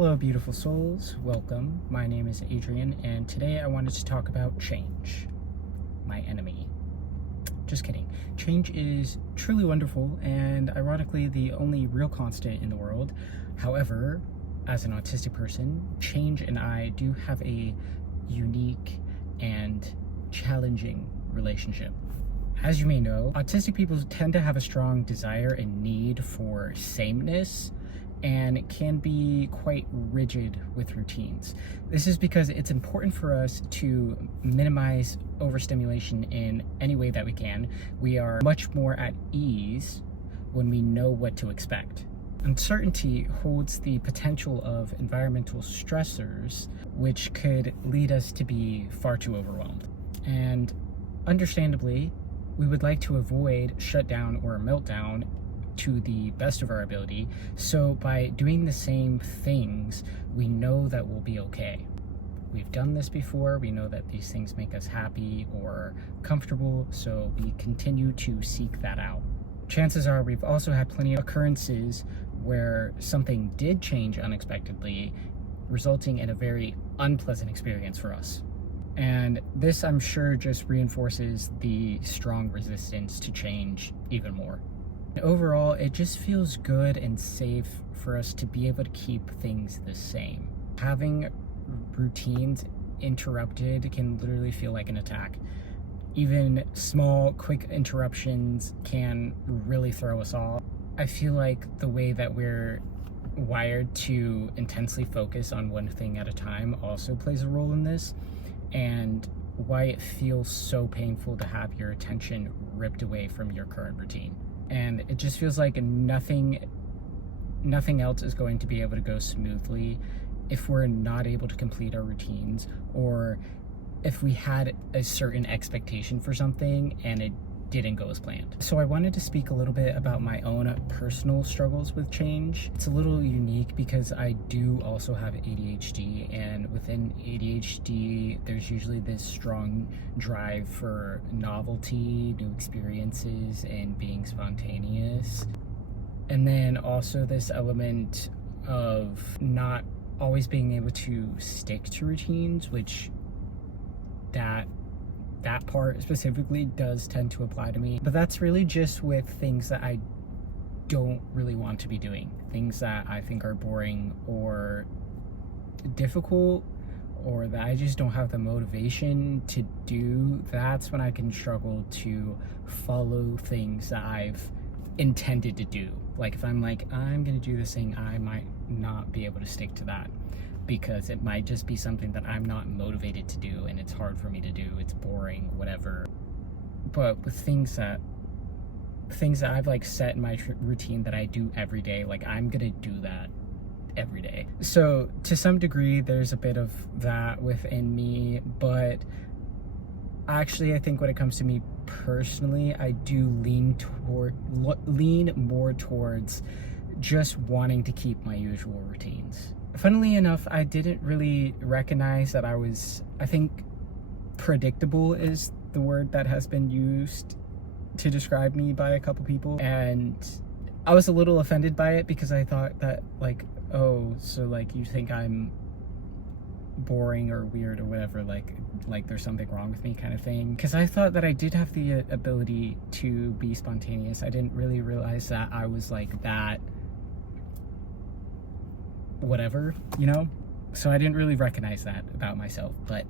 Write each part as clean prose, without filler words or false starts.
Hello, beautiful souls. Welcome. My name is Adrian, and today I wanted to talk about change, my enemy. Just kidding. Change is truly wonderful and ironically the only real constant in the world. However, as an autistic person, change and I do have a unique and challenging relationship. As you may know, autistic people tend to have a strong desire and need for sameness, and can be quite rigid with routines. This is because it's important for us to minimize overstimulation in any way that we can. We are much more at ease when we know what to expect. Uncertainty holds the potential of environmental stressors, which could lead us to be far too overwhelmed. And understandably, we would like to avoid shutdown or meltdown to the best of our ability. So by doing the same things, we know that we'll be okay. We've done this before. We know that these things make us happy or comfortable, so we continue to seek that out. Chances are we've also had plenty of occurrences where something did change unexpectedly, resulting in a very unpleasant experience for us. And this, I'm sure, just reinforces the strong resistance to change even more. Overall, it just feels good and safe for us to be able to keep things the same. Having routines interrupted can literally feel like an attack. Even small, quick interruptions can really throw us off. I feel like the way that we're wired to intensely focus on one thing at a time also plays a role in this, and why it feels so painful to have your attention ripped away from your current routine. And it just feels like nothing else is going to be able to go smoothly if we're not able to complete our routines, or if we had a certain expectation for something and it didn't go as planned. So I wanted to speak a little bit about my own personal struggles with change. It's a little unique because I do also have ADHD, and within ADHD, there's usually this strong drive for novelty, new experiences, and being spontaneous. And then also this element of not always being able to stick to routines, which that part specifically does tend to apply to me. But that's really just with things that I don't really want to be doing. Things that I think are boring or difficult, or that I just don't have the motivation to do. That's when I can struggle to follow things that I've intended to do. Like if I'm like, I'm gonna do this thing, I might not be able to stick to that, because it might just be something that I'm not motivated to do and it's hard for me to do, it's boring, whatever. But with things that I've like set in my routine that I do every day, like I'm gonna do that every day. So to some degree there's a bit of that within me, but actually I think when it comes to me personally, I do lean more towards just wanting to keep my usual routines. Funnily enough, I didn't really recognize that I think predictable is the word that has been used to describe me by a couple people. And I was a little offended by it because I thought that like, oh, so like you think I'm boring or weird or whatever, like there's something wrong with me kind of thing. Because I thought that I did have the ability to be spontaneous. I didn't really realize that I was like that whatever, you know? So I didn't really recognize that about myself, but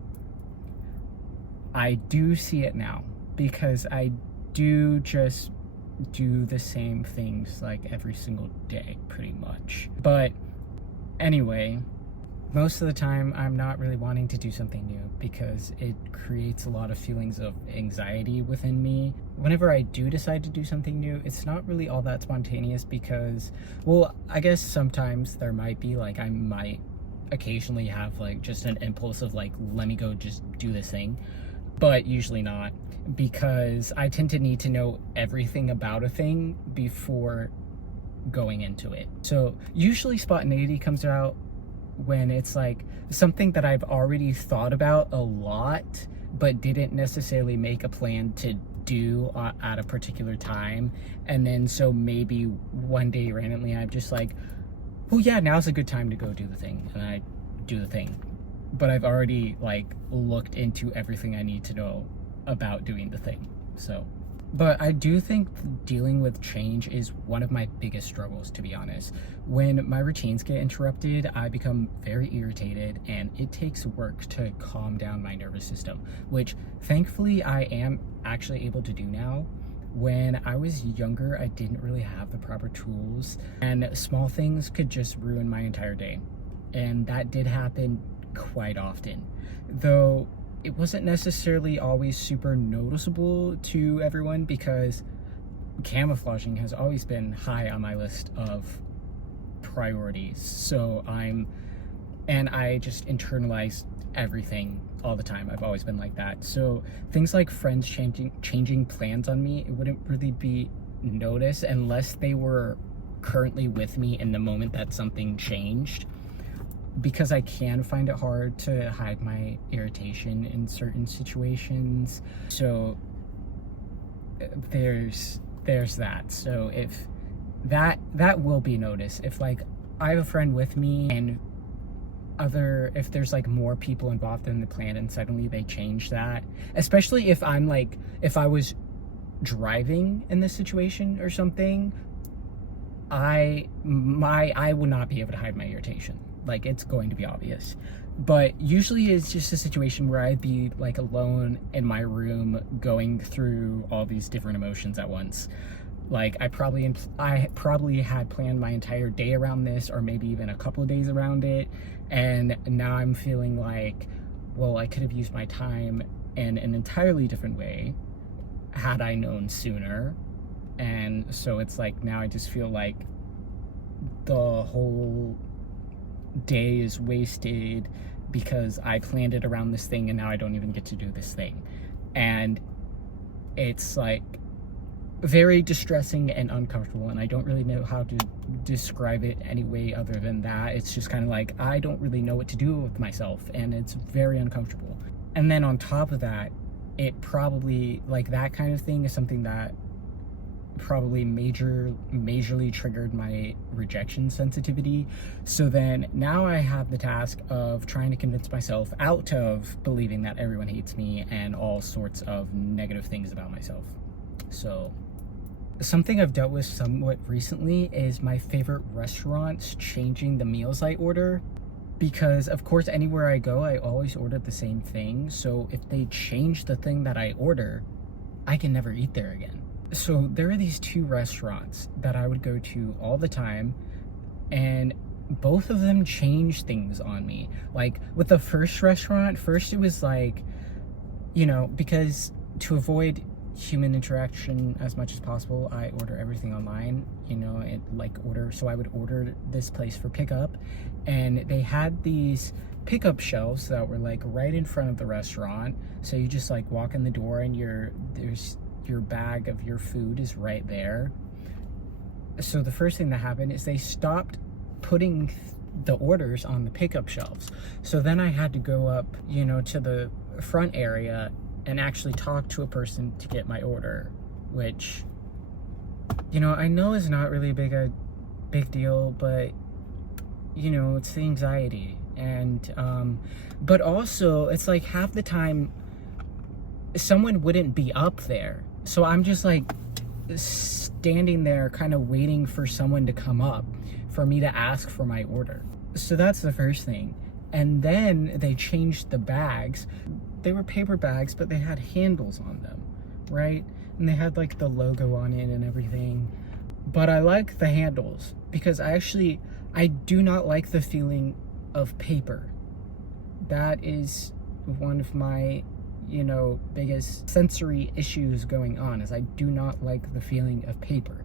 I do see it now, because I do just do the same things like every single day pretty much. But anyway, most of the time I'm not really wanting to do something new because it creates a lot of feelings of anxiety within me. Whenever I do decide to do something new, it's not really all that spontaneous because, well, I guess sometimes there might be, like I might occasionally have like just an impulse of like, let me go just do this thing, but usually not, because I tend to need to know everything about a thing before going into it. So usually spontaneity comes out when it's like something that I've already thought about a lot but didn't necessarily make a plan to do at a particular time, and then so maybe one day randomly I'm just like, well, yeah, now's a good time to go do the thing, and I do the thing. But I've already, like, looked into everything I need to know about doing the thing, so. But I do think dealing with change is one of my biggest struggles, to be honest. When my routines get interrupted, I become very irritated, and it takes work to calm down my nervous system, which thankfully I am actually able to do now. When I was younger, I didn't really have the proper tools, and small things could just ruin my entire day. And that did happen quite often, though it wasn't necessarily always super noticeable to everyone, because camouflaging has always been high on my list of priorities. So I just internalize everything all the time. I've always been like that. So things like friends changing plans on me, it wouldn't really be noticed unless they were currently with me in the moment that something changed, because I can find it hard to hide my irritation in certain situations. So there's that. So if that will be noticed, if like I have a friend with me and if there's like more people involved in the plan and suddenly they change that, especially if I was driving in this situation or something, I would not be able to hide my irritation. Like, it's going to be obvious. But usually it's just a situation where I'd be like alone in my room going through all these different emotions at once. Like, I probably had planned my entire day around this, or maybe even a couple of days around it, and now I'm feeling like, well, I could have used my time in an entirely different way had I known sooner. And so it's like, now I just feel like the whole day is wasted because I planned it around this thing and now I don't even get to do this thing. And it's like very distressing and uncomfortable, and I don't really know how to describe it any way other than that. It's just kind of like, I don't really know what to do with myself, and it's very uncomfortable. And then on top of that, it probably, like, that kind of thing is something that probably majorly triggered my rejection sensitivity. So then now I have the task of trying to convince myself out of believing that everyone hates me and all sorts of negative things about myself. So something I've dealt with somewhat recently is my favorite restaurants changing the meals I order, because of course anywhere I go I always order the same thing. So if they change the thing that I order, I can never eat there again. So there are these two restaurants that I would go to all the time, and both of them changed things on me. Like with the first restaurant, first it was like, you know, because to avoid human interaction as much as possible, I order everything online, you know, so I would order this place for pickup, and they had these pickup shelves that were like right in front of the restaurant. So you just like walk in the door and your bag of your food is right there. So the first thing that happened is they stopped putting the orders on the pickup shelves. So then I had to go up, you know, to the front area and actually talk to a person to get my order, which, you know, I know is not really a big deal, but, you know, it's the anxiety. And but also it's like half the time someone wouldn't be up there, so I'm just like standing there kind of waiting for someone to come up for me to ask for my order. So that's the first thing. And then they changed the bags. They were paper bags, but they had handles on them, right? And they had like the logo on it and everything. But I like the handles because I do not like the feeling of paper. That is one of my, you know, biggest sensory issues going on, is I do not like the feeling of paper.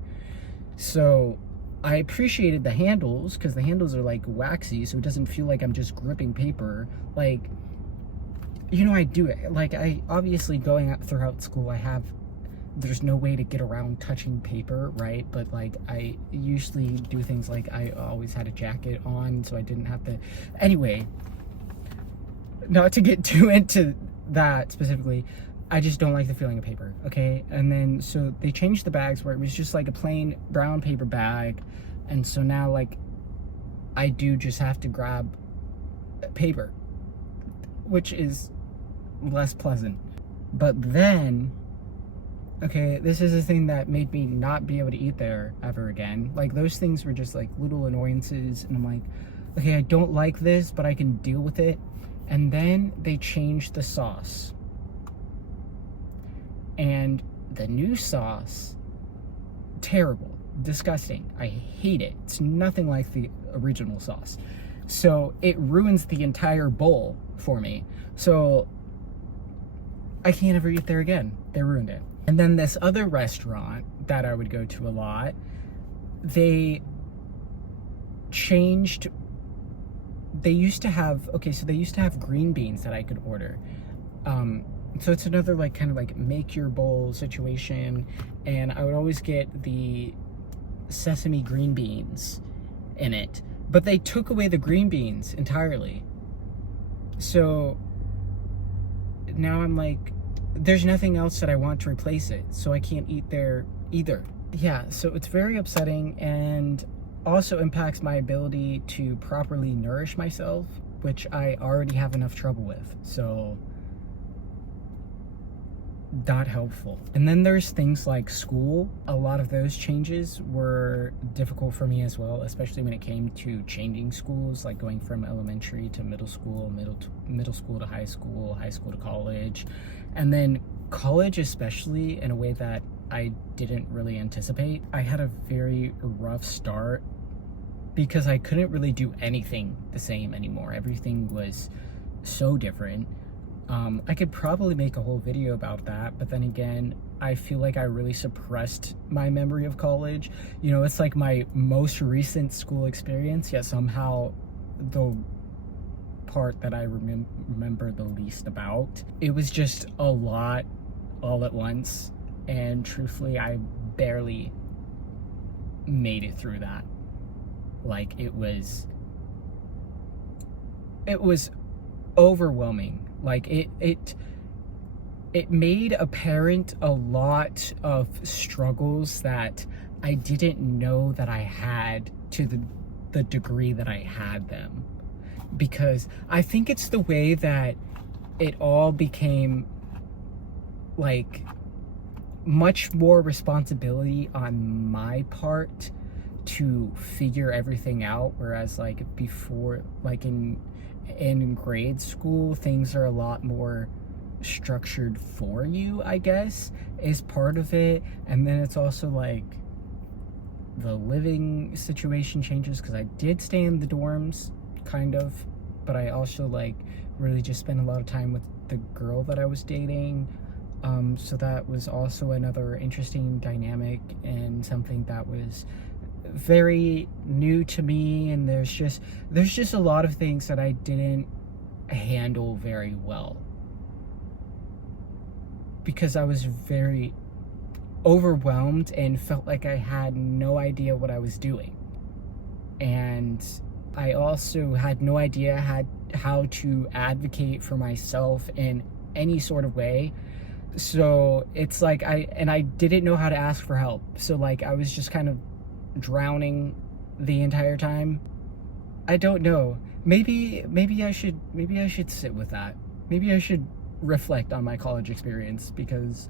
So I appreciated the handles because the handles are like waxy, so it doesn't feel like I'm just gripping paper. Like, you know, I do it. Like, I obviously going out throughout school, there's no way to get around touching paper, right? But like, I usually do things like I always had a jacket on, so I didn't have to. Anyway, not to get too into that specifically, I just don't like the feeling of paper, okay? And then so they changed the bags where it was just like a plain brown paper bag, and so now like I do just have to grab paper, which is less pleasant. But then, okay, this is a thing that made me not be able to eat there ever again. Like, those things were just like little annoyances, and I'm like, okay, I don't like this, but I can deal with it. And then they changed the sauce. And the new sauce, terrible, disgusting. I hate it. It's nothing like the original sauce. So it ruins the entire bowl for me. So I can't ever eat there again. They ruined it. And then this other restaurant that I would go to a lot, they changed. They used to have green beans that I could order. So it's another like kind of like make your bowl situation, and I would always get the sesame green beans in it, but they took away the green beans entirely. So now I'm like, there's nothing else that I want to replace it, so I can't eat there either. Yeah, so it's very upsetting, and also impacts my ability to properly nourish myself, which I already have enough trouble with. So not helpful. And then there's things like school. A lot of those changes were difficult for me as well, especially when it came to changing schools, like going from elementary to middle school, middle school to high school to college, and then college, especially in a way that I didn't really anticipate. I had a very rough start because I couldn't really do anything the same anymore. Everything was so different. I could probably make a whole video about that, but then again, I feel like I really suppressed my memory of college. You know, it's like my most recent school experience, yet somehow the part that I remember the least about. It was just a lot all at once, and truthfully, I barely made it through that. Like, it was overwhelming. Like, it made apparent a lot of struggles that I didn't know that I had to the degree that I had them. Because I think it's the way that it all became, like, much more responsibility on my part to figure everything out, whereas like before, like in grade school, things are a lot more structured for you, I guess, is part of it. And then it's also like the living situation changes, because I did stay in the dorms kind of, but I also like really just spent a lot of time with the girl that I was dating. So that was also another interesting dynamic and something that was very new to me. And there's just a lot of things that I didn't handle very well because I was very overwhelmed and felt like I had no idea what I was doing. And I also had no idea how to advocate for myself in any sort of way. So it's like I didn't know how to ask for help. So like I was just kind of drowning the entire time. I don't know. Maybe I should sit with that. Maybe I should reflect on my college experience, because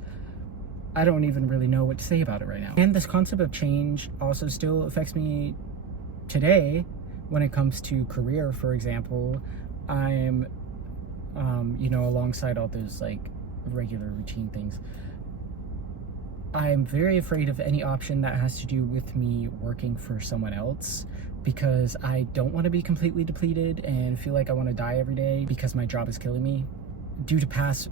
I don't even really know what to say about it right now. And this concept of change also still affects me today when it comes to career. For example, I'm alongside all those like regular routine things, I'm very afraid of any option that has to do with me working for someone else, because I don't want to be completely depleted and feel like I want to die every day because my job is killing me. Due to past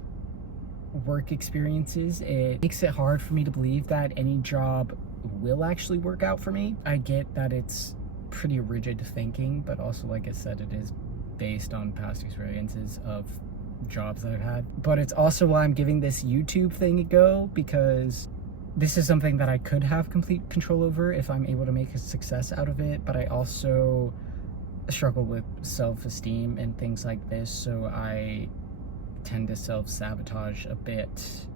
work experiences, it makes it hard for me to believe that any job will actually work out for me. I get that it's pretty rigid thinking, but also, like I said, it is based on past experiences of jobs that I've had. But it's also why I'm giving this YouTube thing a go, because this is something that I could have complete control over if I'm able to make a success out of it. But I also struggle with self-esteem and things like this, so I tend to self-sabotage a bit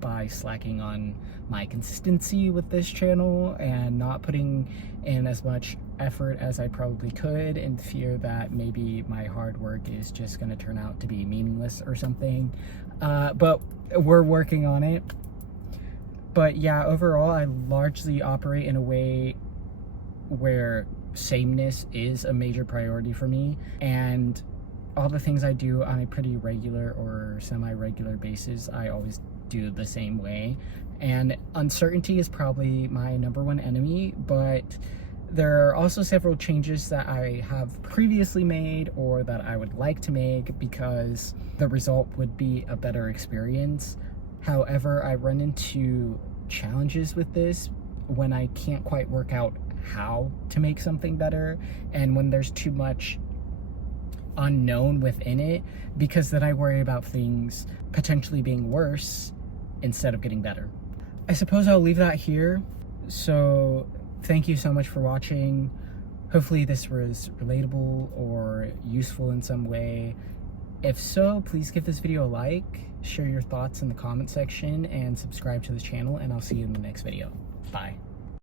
by slacking on my consistency with this channel and not putting in as much effort as I probably could, in fear that maybe my hard work is just going to turn out to be meaningless or something. But we're working on it. But yeah, overall, I largely operate in a way where sameness is a major priority for me, and all the things I do on a pretty regular or semi-regular basis, I always do the same way. And uncertainty is probably my number one enemy, but there are also several changes that I have previously made or that I would like to make because the result would be a better experience. However, I run into challenges with this when I can't quite work out how to make something better, and when there's too much unknown within it, because then I worry about things potentially being worse instead of getting better. I suppose I'll leave that here. So thank you so much for watching. Hopefully this was relatable or useful in some way. If so, please give this video a like, share your thoughts in the comment section, and subscribe to the channel, and I'll see you in the next video. Bye.